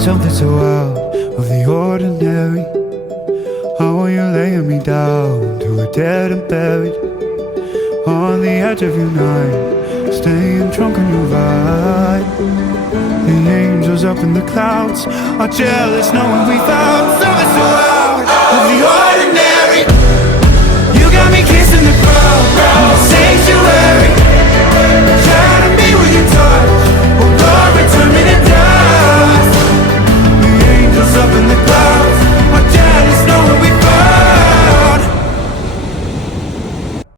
Something so out of the ordinary. How are you laying me down to a dead and buried on the edge of your night, staying drunk on your vibe. The angels up in the clouds are jealous knowing we found something so out of the ordinary. You got me kissing the ground, sanctuary.